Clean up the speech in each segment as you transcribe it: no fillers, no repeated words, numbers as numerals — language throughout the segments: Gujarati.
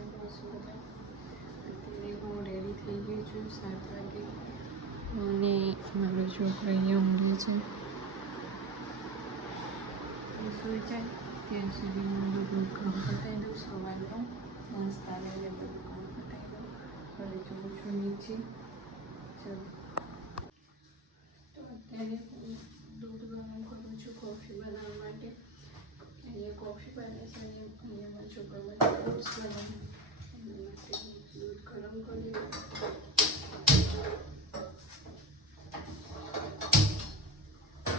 છે બસ બધા. અત્યારે હું રેડી થઈ ગઈ છું 7 વાગે અને મારો છોકરો અહીંયા ઊંઘે છે. એ સૂઈ જાય ત્યાં સુધી હું બધું કામ પતાવી દઉં. સવારનું નાસ્તાને ને બધું કામ પતાવી દઉં. હવે જોઉં છું નીચે. ચલો તો અત્યારે હું દૂધ ગરમ કરું છું કોફી બનાવવા માટે. અહીંયા કોફી બને છે અને અહીંયા મારા છોકરા માટે ઓટ્સ બનાવું. એના માટે દૂધ ગરમ કરી દઉં.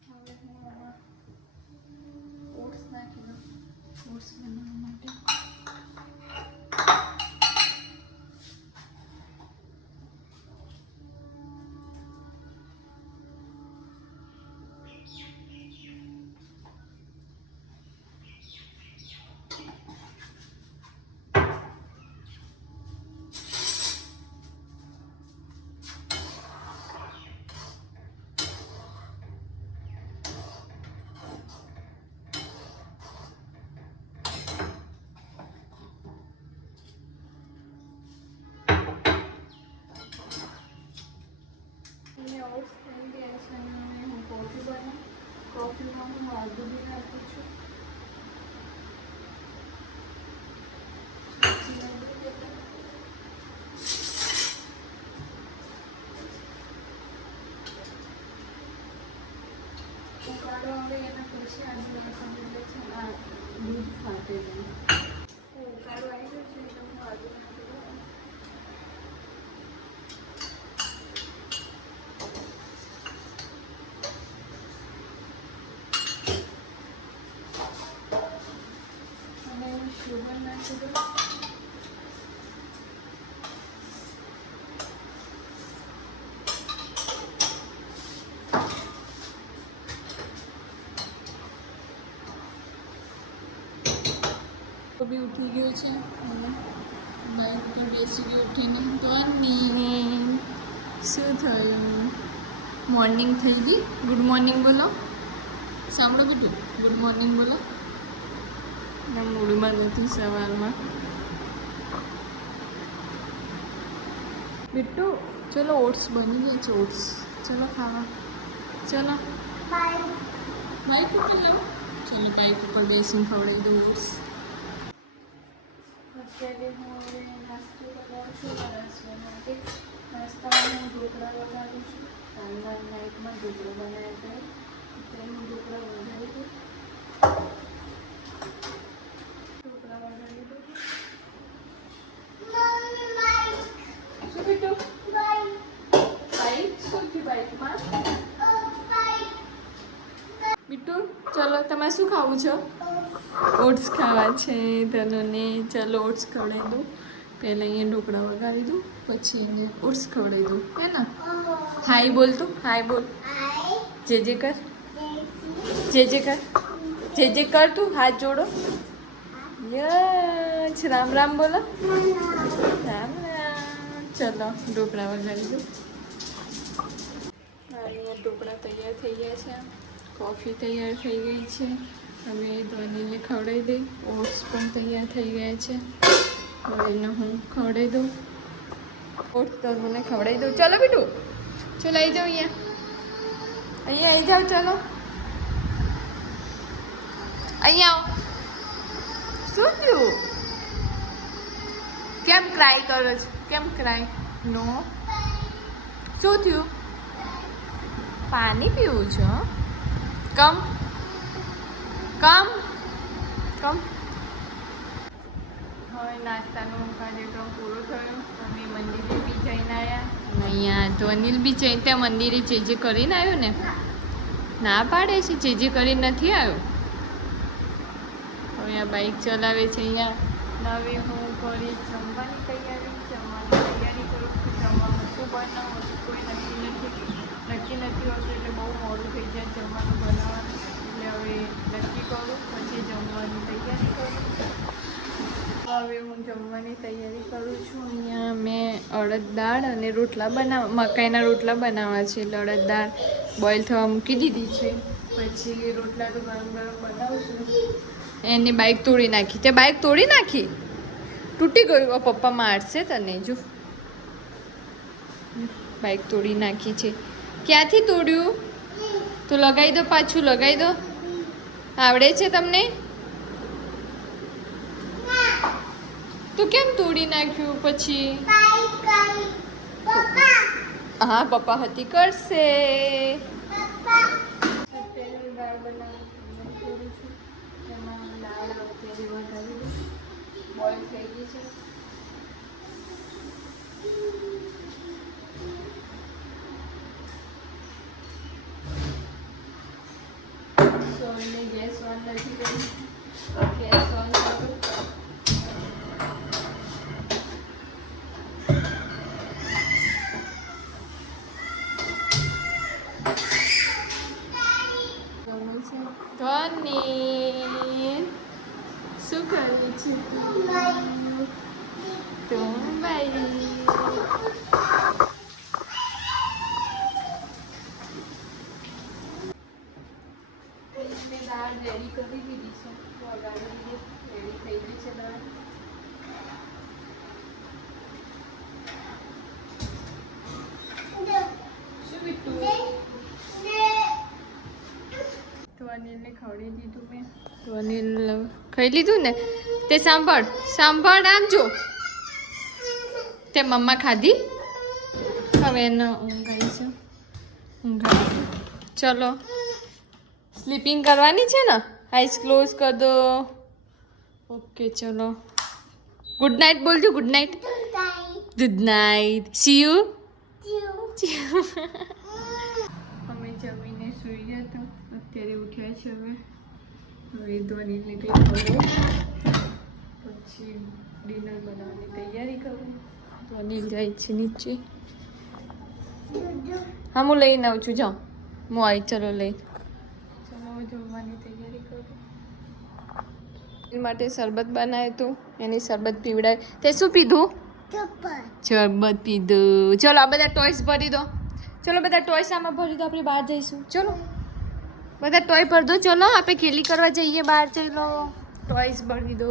હવે હું આમાં ઓટ્સ નાખી દઉં ઓટ્સ બનાવવા માટે. ઓટ્સ થઈ ગયા છે અને હું કોફી બનાવું. કોફીમાં હું આદુ બી નાખું છું. ઉકાળો આવે એના પછી આદુ નાખવાનું એટલે છે આ દૂધ ફાટે નહીં. ઉકાળો આવી ગયો છે એટલે હું આદુ નાખી દઉં. શુગર નાખી દઉં. તો બી ઉઠી ગયો છે અને બાઈક પર બેસી ગયો ઉઠીને. તો શું થયું? મોર્નિંગ થઈ ગઈ. ગુડ મોર્નિંગ બોલો. સાંભળો બીજું ગુડ મોર્નિંગ બોલો. મૂળમાં નથી સવારમાં. बिट्टू चलो ओट्स बनी गए છે. ओट्स चलो खावा. चलो बाइक ऊपर लो. चलो बाइक ऊपर બેસીને ખવડાવી દો ओट्स. અત્યારે હું હવે નાસ્તો બનાવું છું મારા હસબન્ડ માટે. નાસ્તામાં હું ઢોકળા વઘારું છું. કાલના નાઇટમાં ઢોકળા બનાવ્યા હતા અત્યારે હું ઢોકળા વઘારી દઉં. बिट्टू चलो તમારે શું ખાવું છે? ઓટ્સ ખાવા છે તનુને. ચલો ઓટ્સ ખવડાવી દઉં. પહેલાં અહીંયા ઢોકળા વગાડી દઉં પછી અહીંયા ઓટ્સ ખવડાવી દઉં. હે ને? હાય બોલ તો. હાય બોલ. જે જે કર. જે જે કર. જે જે કર તું. હાથ જોડો. યસ રામ રામ બોલો. રામ રામ. ચલો ઢોકળા વગાડી દઉં. અહીંયા ઢોકળા તૈયાર થઈ ગયા છે. કોફી તૈયાર થઈ ગઈ છે. હવે ધોનીને ખવડાવી દઈ. ઓટ્સ પણ તૈયાર થઈ ગયા છે. હવે એને હું ખવડાવી દઉં. ઓટ્સ તો મને ખવડાવી દઉં. ચાલો બેટું ચાલો આવી જાઓ. અહીંયા આવી જાઓ. ચાલો અહીંયા આવો. શું થયું? કેમ ક્રાય કરો છો? કેમ ક્રાય? નો શું થયું? પાણી પીવું છો? કમ કમ કમ. હવે નાસ્તાનો કાર્યક્રમ પૂરો થયો. અમે મંદિરે બી જઈને આવ્યા. અહીંયા તો અનિલ બી જઈને ત્યાં મંદિરે જે કરીને આવ્યો ને. ના પાડે છે જે કરીને નથી આવ્યો. હવે આ બાઇક ચલાવે છે. અહીંયા હવે હું કરી જમવાની તૈયારી કરું છું. જમવામાં શું બનાવું હજુ કોઈ નક્કી નથી હોતું એટલે બહુ મોડું થઈ જાય જમવાનું બનાવવાનું. એટલે હવે નક્કી કરું પછી જમવાની તૈયારી કરું. હવે હું જમવાની તૈયારી કરું છું. અહીંયા મેં અડદ દાળ અને રોટલા મકાઈના રોટલા બનાવવા છે. એટલે અડદ દાળ બોઇલ થવા મૂકી દીધી છે. પછી રોટલા તો ગરમ ગરમ બનાવું છું. એની બાઇક તોડી નાખી. તે બાઇક તોડી નાખી? તૂટી ગયું. પપ્પા મારશે તને. જો બાઈક તોડી નાખી છે. ક્યાંથી તોડ્યું? તો લગાવી દો, પાછું લગાવી દો. આવડે છે તમને? તો કેમ તોડી નાખ્યું પછી? હા, પપ્પા હતી કરશે. દાળ બનાવવાનું કરું છું. એમાં દાળ અત્યારે વધારી દઉં. બોઇલ થઈ ગઈ છે. સો એને ગેસ ઓન નથી કરી. ગેસ ઓન કરું. ધની શું કરે છે તું? ભાઈ મેં દાળ રેડી કરી દીધી છે. વગાડી દીધી. રેડી થઈ ગઈ છે દાળ. શું બીટું? તો અનિલને ખવડી દીધું મેં. તો અનિલ ખાઈ લીધું ને? તે સાંભળ આમ જો. તે મમ્મા ખાધી. હવે એને ઊંઘ આવી છે. ઊંઘ આવી. ચલો સ્લીપિંગ કરવાની છે ને? આઈસ ક્લોઝ કર દો. ઓકે ચલો. ગુડ નાઇટ બોલજો. Good night. Good night. C you. અમે જમીને સૂઈ ગયા હતા. અત્યારે ઉઠ્યા છે. હવે ધોનીને કંઈ ખવડાવું, પછી ડિનર બનાવવાની તૈયારી કરું. ધોની જાય છે નીચે. હા, હું લઈને આવું છું. જાઓ હું આવી. ચલો લઈ. ચલો જમવાની તૈયારી કરું. માટે શરબત બનાવ્યું હતું. એની શરબત પીવડાય. તે શું પીધું? શરબત પીધું. ચલો આ બધા ટોયસ ભરી દો. ચલો બધા ટોયસ આમાં ભરી દો. આપણે બહાર જઈશું. ચલો બધા ટોય ભરી દો. ચલો આપણે ખેલી કરવા જઈએ બહાર. ચલો ટોયસ ભરી દો.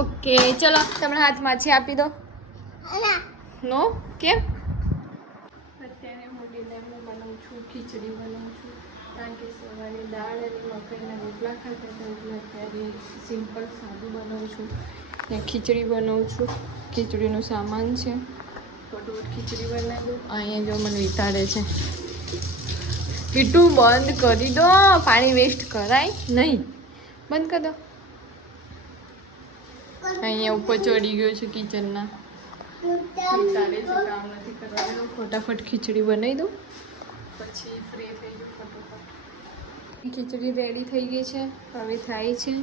ઓકે ચલો તમને હાથમાં છે આપી દો. નો કેમ? અત્યારે હું ડિનરમાં બનાવું છું. ખીચડી બનાવું છું. કારણ કે સવારે દાળ અને મકાઈના રોટલા ખાતા હતા એટલે અત્યારે સિમ્પલ સાદું બનાવું છું. ને ખીચડી બનાવું છું. ખીચડીનું સામાન છે. ફટોફટ ખીચડી બનાવી દો. અહીંયા જો મને વિતાડે છે. કેટલું બંધ કરી દો. પાણી વેસ્ટ કરાય નહીં. બંધ કરી દો. અહીંયા ઉપર ચડી ગયો છે કિચનના. વિતાડે છે. કામ નથી કરવાનું. ફટાફટ ખીચડી બનાવી દઉં પછી ફ્રી થઈ જાઉં ફટાફટ. ખીચડી રેડી થઈ ગઈ છે. હવે થાય છે.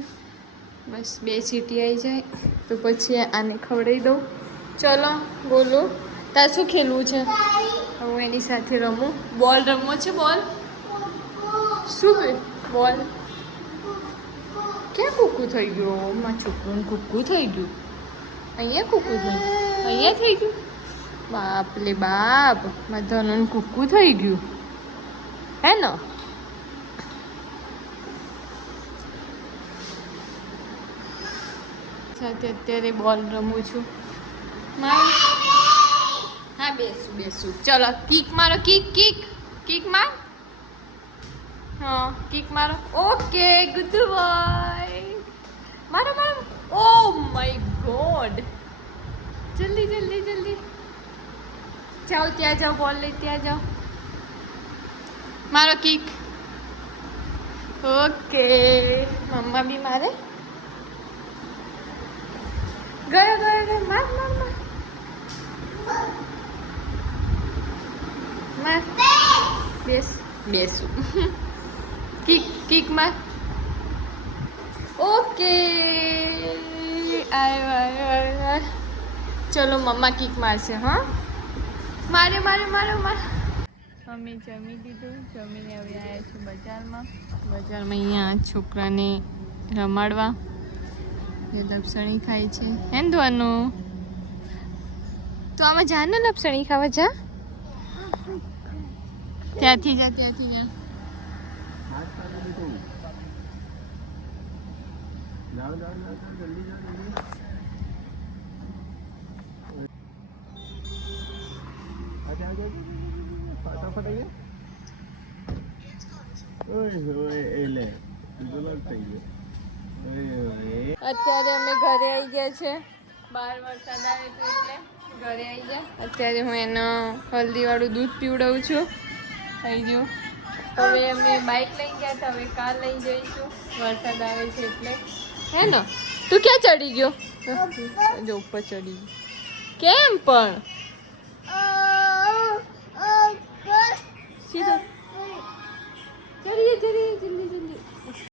બસ 2 સીટી આવી જાય તો પછી આને ખવડાવી દઉં. ચલો બોલો તાર શું ખેલવું છે? હું એની સાથે રમું. બોલ રમવો છે. બોલ શું? બોલ ક્યાં કૂકું થઈ ગયું? મારા છોકરું કૂકું થઈ ગયું. અહીંયા કૂકું થયું. અહીંયા થઈ ગયું. બાપ લે બાપ. મારા ધનનું કૂકું થઈ ગયું હે ને? સાથે અત્યારે બોલ રમું છું. હા બેસું. ચલો કિક મારો. કિક માર. હા કિક મારો. Okay good boy. મારો. Oh my God. જલ્દી જાઓ. ત્યાં જાઓ. બોલ લઈ ત્યાં જાઓ. મારો કિક. ઓકે મમ્મા બી મારે. ગયો. માર. બેસું. કિક માર. ઓકે આય. ચલો મમ્મા કિક મારશે. હા મારે. અમે જમી લીધું. જમીને હવે આવ્યા છે બજારમાં અહીંયા છોકરાને રમાડવા. એ લપસણી ખાય છે. એમ ધોવાનું તો આમાં જા ને લપસણી ખાવા જા. ત્યાંથી જા. जाओ जाओ जाओ जाओ जल्दी जाओ जल्दी आजा आजा फटाफट आइए ओए ओए एले गुलाब चाहिए અત્યારે અમે ઘરે આવી ગયા છે. બહાર વરસાદ આવે તો એટલે ઘરે આવી ગયા. અત્યારે હું એનો હલ્દીવાળું દૂધ પીવડાવું છું. થઈ ગયું. હવે અમે બાઇક લઈ ગયા હતા, હવે કાર લઈ જઈશું. વરસાદ આવે છે એટલે. હે ને તું ક્યાં ચડી ગયો? જો ઉપર ચડી ગયો. કેમ પણ સીધો ચડીએ ચડીએ